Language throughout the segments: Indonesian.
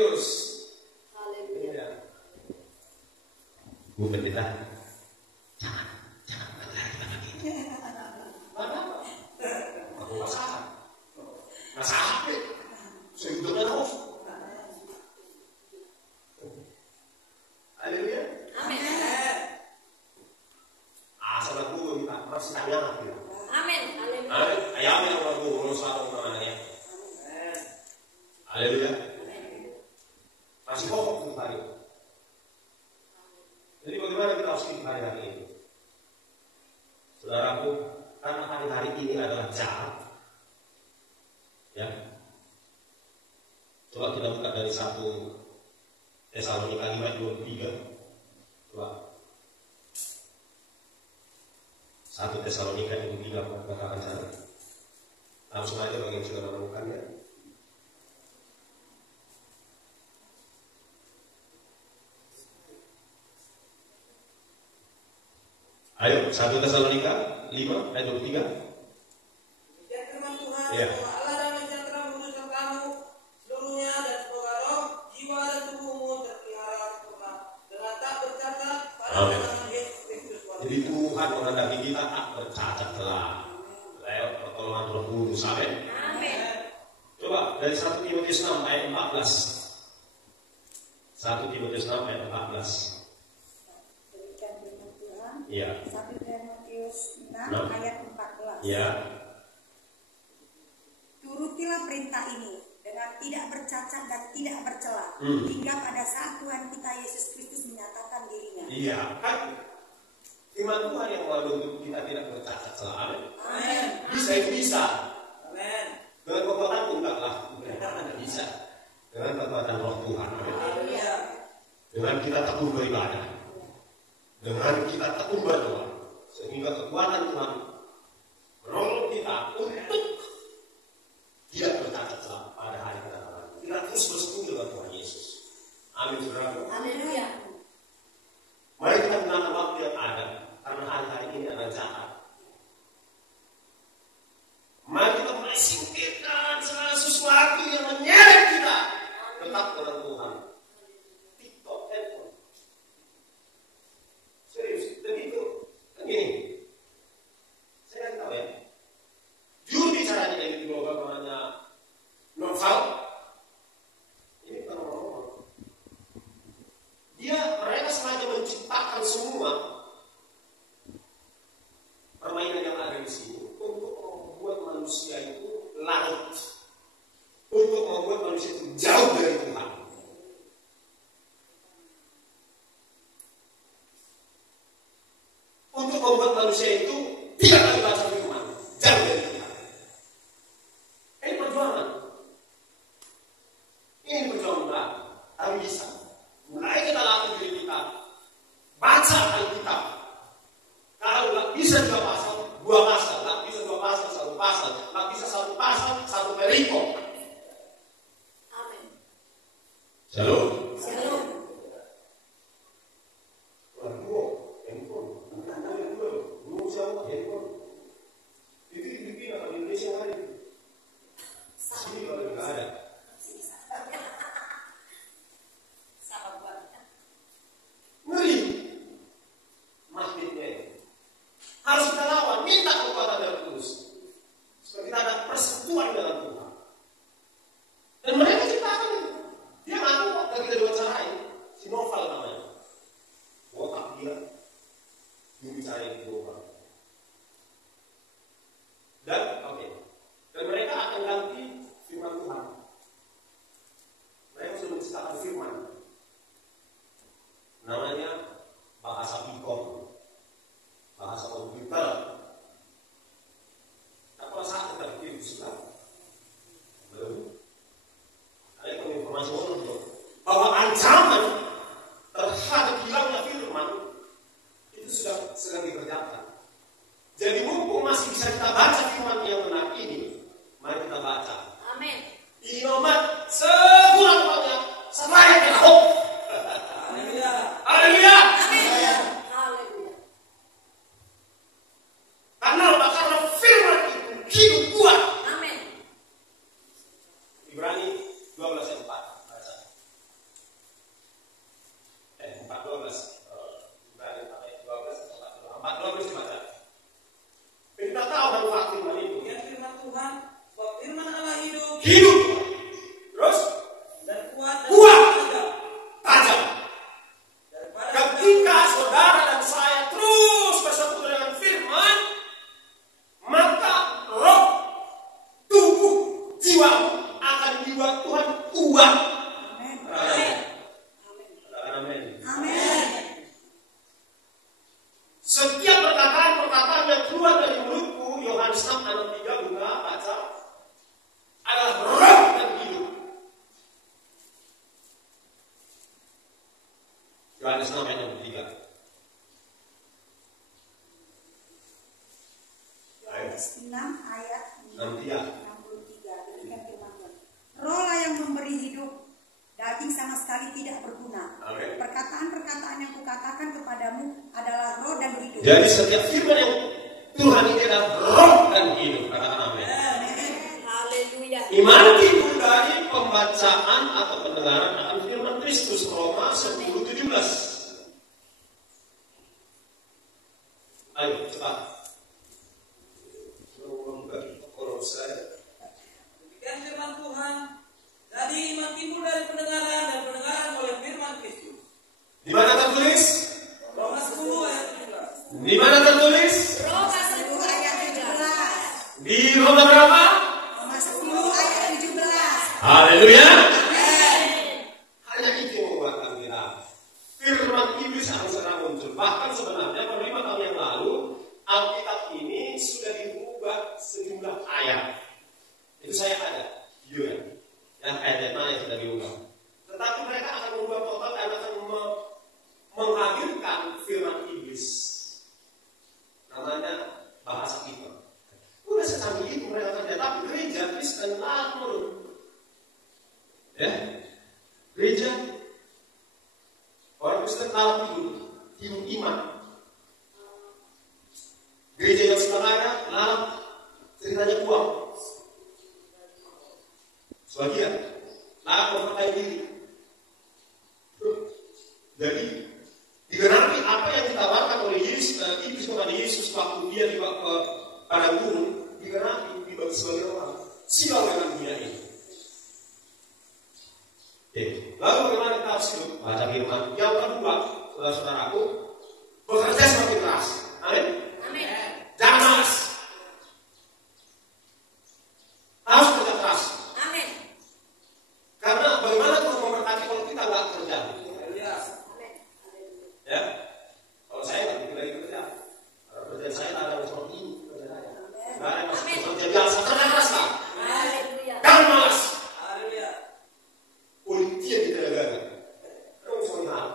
Timotius. Haleluya. Bu Pendeta, jangan lari lagi. Kenapa? Aku masalah. Masalah apa? Saya udah tahu. Haleluya. Amin. Asal aku minta masih tanya lagi. Amin. Haleluya. Ayam yang aku ngomong satu mana ya? Haleluya. Masih pokok untuk hari. Jadi bagaimana kita harus hidup hari-hari ini? Saudaraku, karena hari-hari ini adalah jahat. Ya. Coba kita buka dari 1 Tesalonika 5:23. Coba. 1 Tesalonika 5:23 katakan sana. Langsung aja bagi yang sudah menemukan ya. Ayo, 1 Tesalonika 5:23. Dan firman Tuhan, Ya. bahwa Allah dan sejahtera menguduskan kamu seluruhnya, dan semoga roh, jiwa dan tubuhmu terpelihara sempurna dengan tak bercacat pada Amin. dalam Yesus Kristus. Jadi Tuhan menghendaki kita tak bercacat celah. Lewat pertolongan Roh Kudus. Amin. Amin. Coba dari 1 Timotius 6 ayat 14. 1 Timotius 6 ayat 14. Demikian firman Tuhan. Iya. 1 Timotius 6 Enam. ayat 14. Iya. Turutilah perintah ini dengan tidak bercacat dan tidak bercela hingga pada saat Tuhan kita Yesus Kristus menyatakan dirinya. Iya. Kan firman Tuhan yang menuntut kita tidak bercacat celah. Amin. Amin. Bisa itu bisa. Amin. Dengan kekuatan pun enggaklah. Tidak bisa. Dengan kekuatan Roh Tuhan. Amin. Haleluya. Dengan kita tekun beribadah. Dengan kita tekun berdoa. Sehingga kekuatan Tuhan menolong kita untuk tidak bercacat celah pada hari kedatangan. Kita terus bersekutu dengan Tuhan Yesus. Amin, saudara. Haleluya. Mari kita gunakan waktu yang ada, karena hari-hari ini adalah jahat. Mari kita mulai singkirkan segala sesuatu yang menyeret kita tetap dengan Tuhan. TikTok, handphone. Serius, dan itu kan gini. Saya kasih tahu ya. Juru bicaranya yang di blogger namanya Novel. Ini bukan orang-orang. Mereka sengaja menciptakan semua permainan yang ada di sini untuk membuat manusia itu larut, untuk membuat manusia itu jauh dari Tuhan. Untuk membuat manusia itu tidak lagi baca firman, jauh dari Tuhan. Ini perjuangan. Ini perjuangan berat, tapi bisa. Mulai kita latih diri kita, baca Alkitab. Kalau nggak bisa 2 pasal, 2 pasal, nggak bisa 2 pasal, 1 pasal, nggak bisa 1 pasal, 1 perikop. Amin. Shalom. Shalom. Itu dibikin orang Indonesia hari. Sini kalau nggak ada. Sama buat. Ngeri. Masjidnya harus kita lawan, minta kekuatan dari Kudus supaya kita ada persekutuan dengan Tuhan. Dan mereka ciptakan itu. Dia ngaku kok, kita ubah. Amin. Katakan amin. Amin. Setiap perkataan-perkataan yang keluar dari mulutku, Yohanes 6 ayat 3, buka, baca, adalah roh dan hidup. Yohanes 6 ayat 3. Yohanes 6 ayat 63. 63. Demikian firman Tuhan. Rohlah yang memberi hidup, daging sama sekali tidak berguna. Amin. Perkataan-perkataan yang kukatakan kepadamu adalah roh dan hidup. Jadi setiap firman yang Tuhan ini adalah roh dan hidup. Katakan amin. Haleluya. Iman itu dari pembacaan atau pendengaran akan firman Kristus. Roma 10:17. Ayo cepat. Demikian firman Tuhan. Jadi iman timbul dari pendengaran dan pendengaran oleh firman Kristus. Di mana tertulis? Roma 10 ayat 17. Di mana tertulis? Roma 10 ayat 17. Di Roma berapa? Roma 10 ayat 17. Haleluya. Hanya itu yang membuatkan kita. Firman iblis akan segera muncul. Bahkan sebenarnya beberapa tahun yang lalu Alkitab ini sudah diubah sejumlah ayat. Itu saya ada video ya. Yang ayat mana yang sudah diubah. Tetapi mereka akan mengubah total dan akan menghadirkan firman iblis. Namanya bahasa kita. Udah secanggih itu mereka kerja. Tapi gereja Kristen lalu. Ya, gereja orang Kristen lalu hidup iman. Gereja yang sebenarnya lalu ceritanya uang. Sebagian lalu mempercayai diri. Jadi digenapi apa yang ditawarkan oleh Yesus, iblis kepada Yesus waktu dia di padang gurun, digenapi dibagi sebagai orang. Silau dengan dunia ini. Lalu bagaimana kita harus hidup? Baca firman. Yang kedua, saudara-saudaraku, bekerja semakin keras. Amin. Amin. Jangan malas. Harus kerja keras. Amin. Karena bagaimana Tuhan memberkati kalau kita nggak kerja? Amin. Ya. Kalau saya nggak bikin lagi kerja. Karena kerjaan saya ada yang seperti ini. Nggak ada yang masih kerja biasa. Kerja keras lah. Haleluya. Jangan malas. Haleluya. Politik yang kita negara. Kamu semua hal.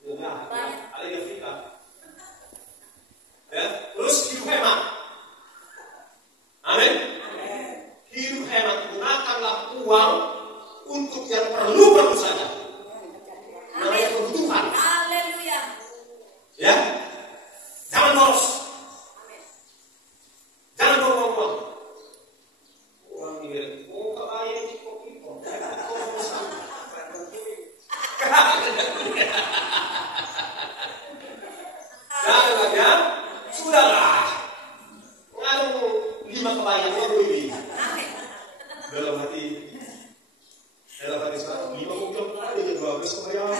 Ya, Banyak. ada di Afrika. Ya, terus hidup hemat. Amin. Hidup hemat, gunakanlah uang untuk yang perlu saja. Namanya kebutuhan. Haleluya. Ya, jangan boros. Amin. Jangan buang-buang. Uang ini, kaya ini kok. Jangan ya, sudahlah. Ngadu 5 kebayang ini. Amin. Dalam hati sekarang 5 muncul ada yang 12 kebayang.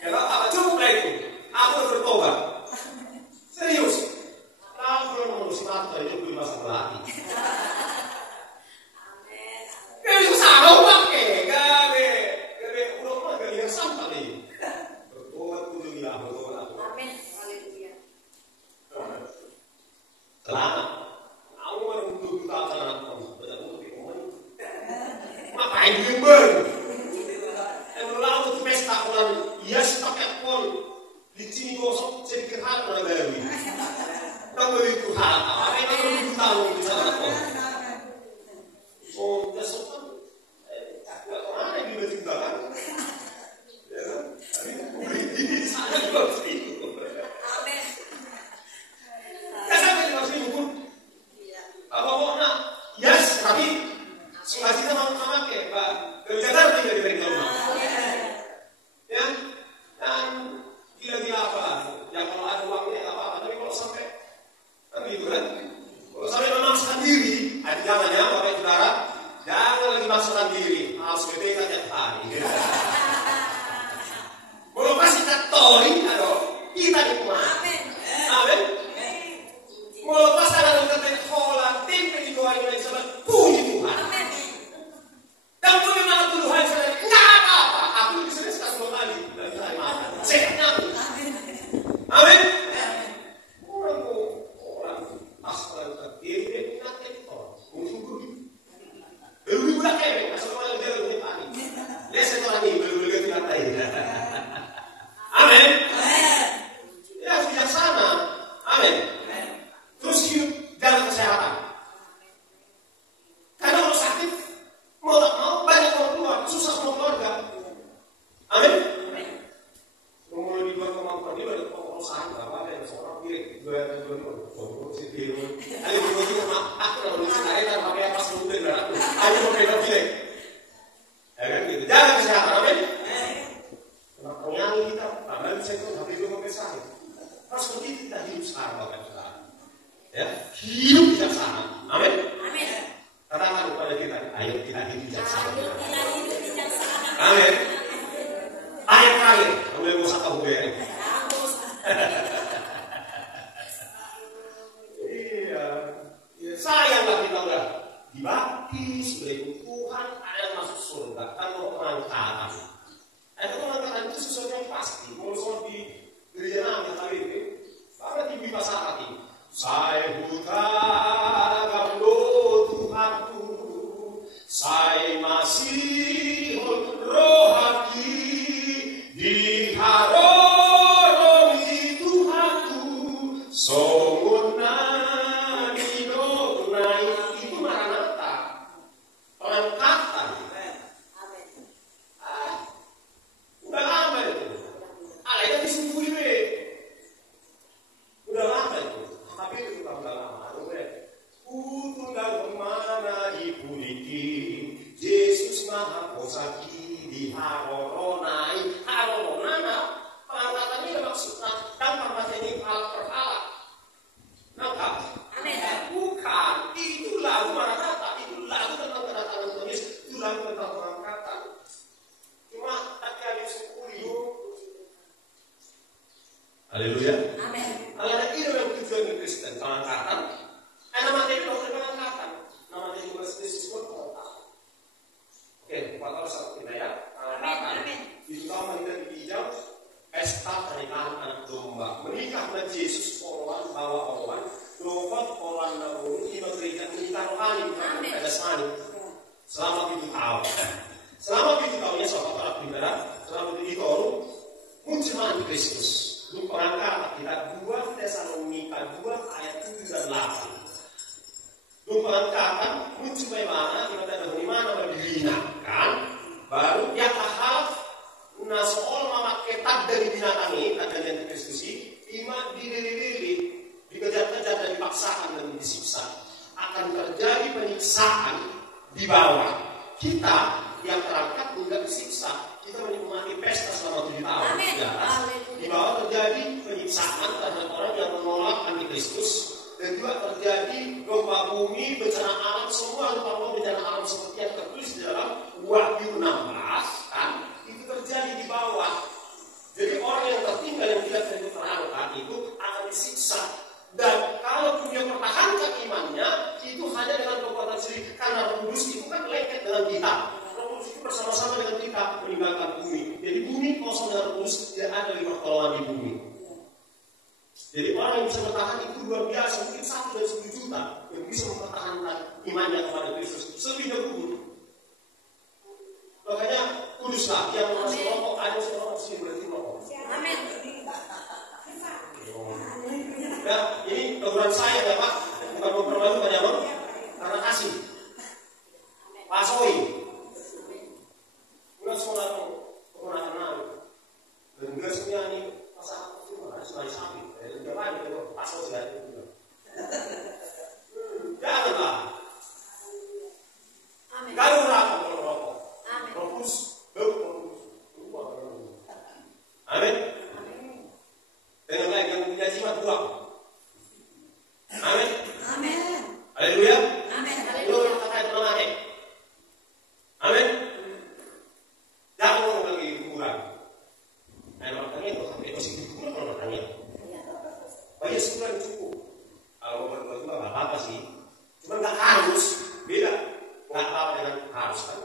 Ya apa cukup lah itu. Aku bertobat. Serius. Aku belum mengurusi mata dari itu masa berlatih. Amin. Kayak susah dong pakai. Gabe udah mah gak yang sampah nih. Bertobat kudu bilang bertobat aku. Amin. Haleluya. Celana. Aku mau untuk kita celana kamu. Betul betul. Ngapain gembel? Lalu tuh pesta orang hias pakai pol di sini gosok sedikit hal orang baru. Kamu itu hal apa yang kamu tahu di sana pol? Oh, besok kan? Nggak kemana di baju kan? Ya kan? Ini sana juga itu. Amin. Ya sampai di sini pun. Apa mau nak? Yes, tapi sukasi sama kayak Pak. Kerja tidak diberi rumah. Ya, dan gila-gila apa? Ya kalau ada uangnya nggak apa-apa. Tapi kalau sampai kan gitu kan? Kalau sampai memaksakan diri, ada zamannya bapak saudara, jangan lagi memaksakan diri. Harus BPK tiap hari. Kalau pasti katori, aduh, kita di rumah. Amin. Amin. Kalau pas ada yang kata sekolah, tim di doa Indonesia, puji Tuhan. Amin. Amin. Asal orang dia lebih panik. Dia seorang ini beli-beli kita tadi. Amin. Ya harus bijaksana. Amin. Terus hidup dalam kesehatan. Karena kalau sakit, mau tak mau banyak orang keluar, susah sama keluarga. Amin. Mulai di luar kemampuan dia banyak orang sakit, apa ada yang seorang pilih dua ayo begitu sama aku kalau nulis karya pakai apa sebutnya berapa? Ayo pakai pilih. Ya kan gitu. Jaga kesehatan, amin. Penyanyi kita, tambah bisa itu habis itu pakai sakit. Harus begitu kita hidup sekarang, Bapak Saudara. Ya, hidup bijaksana, amin. Amin. Katakan kepada kita, ayo kita hidup bijaksana. Ayo kita hidup bijaksana. Amin. Ayat terakhir, boleh mau satu hubungan. Iya, sayanglah kita udah dibaptis, sudah ikut Tuhan, ada yang masuk surga, kan mau pengangkatan. Itu pengangkatan itu sesuatu yang pasti. Mau soal di gereja nanti kali ini, karena di bahasa hati. Saya bukan Tuhanku, saya masih rohani di haroni Tuhanku, sempurna di donai. Itu Maranatha, pengangkatan. Udah lama itu. Alainya disumpui be. Udah lama itu. Tapi itu udah lama. Tunggal kemana dipuliki, Yesus Maha Posaki di haroronai. Haroronana, pengangkatan ini maksudnya dampar masa ini alat perkala. Nangkap? Amin. Bukan, itu lagu Maranatha, itu lagu tentang kedatangan Tuhan Yesus, itu lagu tentang pengangkatan. Cuma tak kali sepuluh. Haleluya. Amin. Karena itu yang tujuan Kristen, pengangkatan. Nama dia dokter pengangkatan. Nama dia juga Yesus berkota. Oke, kalau satu kita ya. Amin. Itu sama kita dipijam pesta pernikahan anak domba. Menikah dengan Yesus orang bawa orang, dobat orang namun di gereja menikah rohani, ada sani. Selama 7 tahun. Selama 7 tahunnya sahabat para pribadi, selama 7 tahun muncullah Kristus. Lu pengangkatan kita 2 Tesalonika 2 ayat 7 dan 8. Pengangkatan muncul bagaimana kita tahu di mana dibinakan baru dia tahap nasool memakai tak dari binatang ini tak dari Kristus iman diri dikejar-kejar dan dipaksakan dan disiksa akan terjadi penyiksaan di bawah kita yang terangkat tidak disiksa kita menikmati pesta selama 7 tahun di bawah terjadi penyiksaan terhadap orang yang menolak antikristus. Dan juga terjadi gempa bumi, bencana alam, semua rupa bencana alam seperti yang tertulis di dalam Wahyu 16, kan? Itu terjadi di bawah. Jadi orang yang tertinggal yang tidak terangkat itu akan disiksa. Dan kalau dia pertahankan imannya, itu hanya dengan kekuatan sendiri. Karena Roh Kudus itu kan lengket dengan kita. Roh Kudus itu bersama-sama dengan kita meninggalkan bumi. Jadi bumi kosong dengan Roh Kudus tidak ada di pertolongan di bumi. Jadi orang yang bisa bertahan itu luar biasa, mungkin 1 dari 10 juta yang bisa mempertahankan imannya kepada Kristus lebih dahulu. Makanya kuduslah yang masih rokok, ada seorang sih berarti rokok. Amin. Ya, ini teguran saya ya Pak, bukan mempermalu banyak orang, karena kasih. Pak Soi, udah sekolah pernah kenal, dan enggak semuanya ini pasangan itu harus sekali sapi. Jangan itu pasal sudah itu. Janganlah. Amin. Kalau rokok. Amin. Fokus. Amin. Dengan baik yang punya jimat buang. Amin. Amin. Haleluya. Amin. Itu yang kata itu namanya. Amin. Jangan ngomong lagi kurang. Nah, makanya itu sampai positif kurang kalau makanya. Banyak sebulan cukup. Kalau berdua juga nggak apa-apa sih. Cuma nggak harus. Beda. Nggak apa-apa dengan harus kan.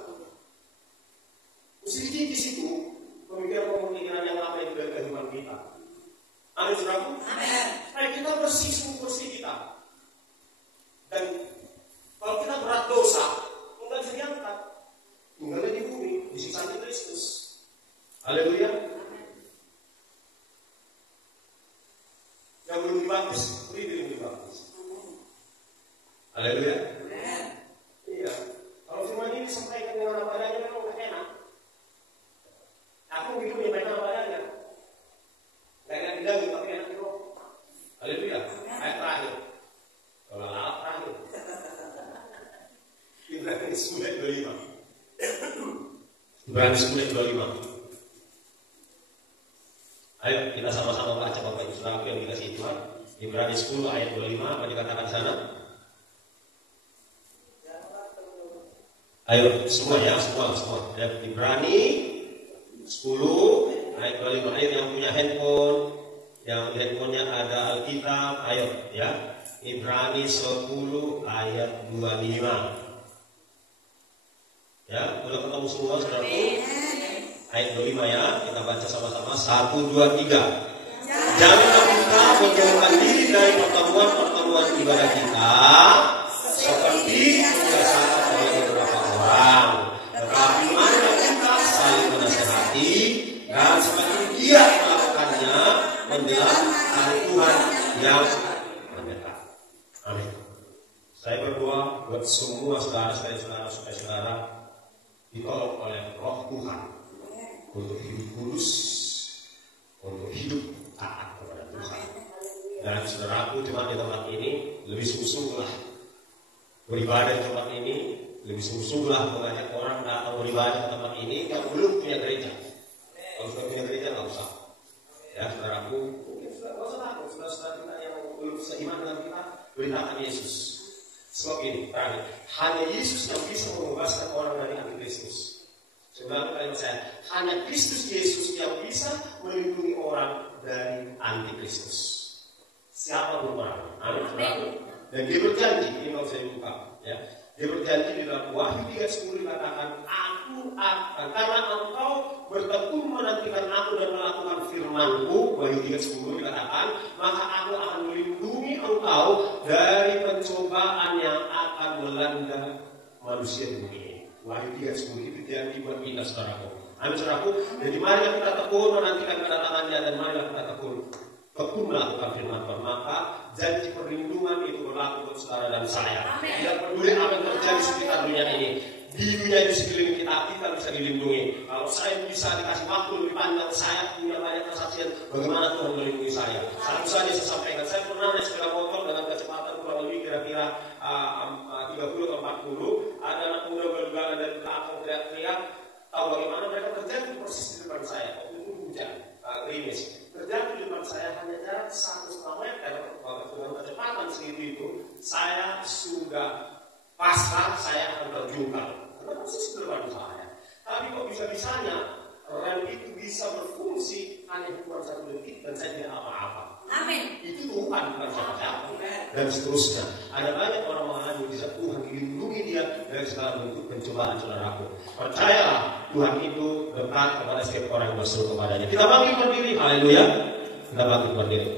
Mesti dikikis itu. Pemikiran yang lama itu dari kehidupan kita. Amin saudaraku. Amin. Nah, kita bersih kita. Dan kalau kita berat dosa, enggak bisa diangkat. Haleluya. Yang belum dibaptis, belum dibaptis. Haleluya. Iya. Kalau firman ini disampaikan dengan apa adanya memang nggak enak. Aku begitu menyampaikan apa adanya. Nggak enak didaging tapi enak di roh. Haleluya. Ayat terakhir. Kalau lalap terakhir. Ibrani 10:25. Ibrani 10:25. Ayo kita sama-sama baca Bapak Ibu Saudara yang dikasihi Tuhan. Ibrani 10 ayat 25 apa dikatakan sana? Ayo semua ya, semua. Ya, Ibrani 10 ayat 25. Ayo yang punya handphone, yang di handphonenya ada Alkitab, ayo ya. Ibrani 10 ayat 25. Ya, udah ketemu semua saudaraku? Ayat 25 ya, kita baca sama-sama. 1, 2, 3. Janganlah kita menjauhkan diri dari pertemuan-pertemuan ibadah kita seperti kebiasaan dari beberapa orang, tetapi marilah kita saling menasihati dan semakin giat melakukannya menjelang hari Tuhan yang mendekat. Amin. Saya berdoa buat semua saudara-saudara supaya saudara ditolong oleh Roh Tuhan untuk hidup kudus, untuk hidup taat kepada Tuhan. Dan saudaraku cuma di tempat ini lebih sungguh-sungguhlah beribadah di tempat ini, lebih sungguh-sungguhlah mengajak orang datang beribadah di tempat ini yang belum punya gereja. Kalau sudah punya gereja nggak usah. Ya saudaraku, mungkin sudah nggak usah takut. Saudara-saudara kita yang belum seiman dengan kita, beritakan Yesus. Sebab ini, hanya Yesus yang bisa membebaskan orang dari antikristus. Sebenarnya kalimat saya, hanya Kristus Yesus yang bisa melindungi orang dari antikristus. Siapa pun orang. Amin. Dan dia berjanji, ini mau saya buka, ya. Dia berjanji di dalam Wahyu 3:10 dikatakan, aku akan, karena engkau bertekun menantikan aku dan melakukan firman-Ku, Wahyu 3:10 dikatakan, maka aku akan melindungi engkau dari pencobaan yang akan melanda manusia di bumi ini. Wahyu 3:10 itu janji buat kita, saudaraku. Amin, saudaraku. Jadi marilah kita tekun menantikan kedatangannya dan marilah kita tekun melakukan firman Tuhan. Maka janji perlindungan itu berlaku untuk saudara dan saya. Tidak peduli apa yang terjadi di sekitar dunia ini. Di dunia di sekeliling kita bisa dilindungi. Kalau saya bisa dikasih waktu lebih panjang, saya punya banyak kesaksian bagaimana Tuhan melindungi saya. Satu saja saya sampaikan, saya pernah naik sepeda motor dengan kecepatan kurang lebih kira-kira 30 atau 40. Ada anak muda berjalan dari belakang teriak-teriak. Tahu bagaimana mereka terjadi persis di depan saya. Waktu itu hujan, gerimis. Terjadi di depan saya hanya jarak 1,5 meter dengan kecepatan segitu itu. Saya sudah pasrah, saya akan terjungkal. Karena persis di depan saya. Tapi kok bisa-bisanya rem itu bisa berfungsi hanya kurang 1 detik dan saya tidak apa-apa. Amin. Itu Tuhan, bukan siapa-siapa. Dan seterusnya. Ada banyak orang mengalami bisa Tuhan dilindungi dia dari segala bentuk pencobaan, saudaraku. Percayalah, Tuhan itu dekat kepada setiap orang yang berseru kepadanya. Kita bangkit berdiri, haleluya. Kita bangkit berdiri.